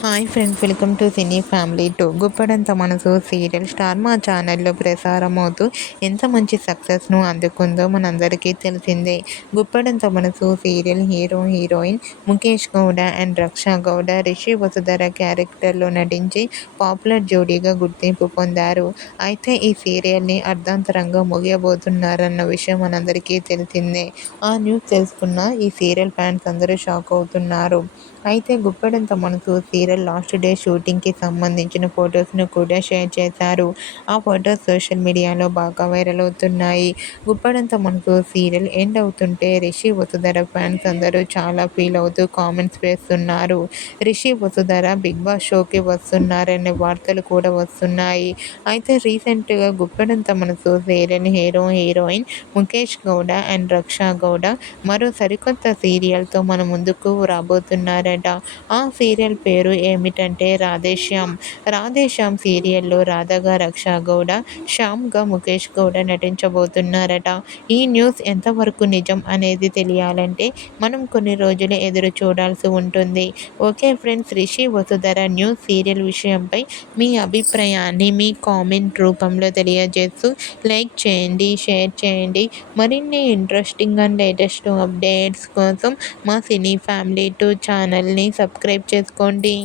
Hi friends welcome to cine family two. Guppedantha Manasu serial star మా ఛానల్లో ప్రసారం అవుతూ ఎంత మంచి సక్సెస్ను అందుకుందో మనందరికీ తెలిసిందే. గుప్పడంత మనసు serial hero heroine Mukesh Gowda and Raksha Gowda Rishi Vasudhara క్యారెక్టర్లో నటించి పాపులర్ జోడీగా గుర్తింపు పొందారు. అయితే ఈ సీరియల్ని అర్ధాంతరంగా ముగియబోతున్నారన్న విషయం మనందరికీ తెలిసిందే. ఆ న్యూస్ తెలుసుకున్న ఈ సీరియల్ ఫ్యాన్స్ అందరూ షాక్ అవుతున్నారు. అయితే గుప్పడంత మనసు సీరియల్ లాస్ట్ డే షూటింగ్కి సంబంధించిన ఫొటోస్ను కూడా షేర్ చేశారు. ఆ ఫొటోస్ సోషల్ మీడియాలో బాగా వైరల్ అవుతున్నాయి. గుప్పడంతో మనసు సీరియల్ ఎండ్ అవుతుంటే రిషి వసుధర ఫ్యాన్స్ అందరూ చాలా ఫీల్ అవుతూ కామెంట్స్ వేస్తున్నారు. రిషి వసుధర బిగ్ బాస్ షోకి వస్తున్నారనే వార్తలు కూడా వస్తున్నాయి. అయితే రీసెంట్గా Guppedantha Manasu serial hero heroine Mukesh Gowda and Raksha Gowda మరో సరికొత్త సీరియల్తో మన ముందుకు రాబోతున్నారట. ఆ సీరియల్ పేరు ఏమిటంటే రాధేశ్యామ్. రాధేశ్యామ్ సీరియల్లో రాధగా రక్ష గౌడ శ్యామ్గా ముఖేష్ గౌడ నటించబోతున్నారట. ఈ న్యూస్ ఎంతవరకు నిజం అనేది తెలియాలంటే మనం కొన్ని రోజులు ఎదురు చూడాల్సి ఉంటుంది. Okay friends Rishi Vasudhara news serial విషయంపై మీ అభిప్రాయాన్ని మీ కామెంట్ రూపంలో తెలియజేస్తూ లైక్ చేయండి షేర్ చేయండి. మరిన్ని ఇంట్రెస్టింగ్ అండ్ లేటెస్ట్ అప్డేట్స్ కోసం మా సినీ ఫ్యామిలీ టూ ఛానల్ని సబ్స్క్రైబ్ చేసుకోండి.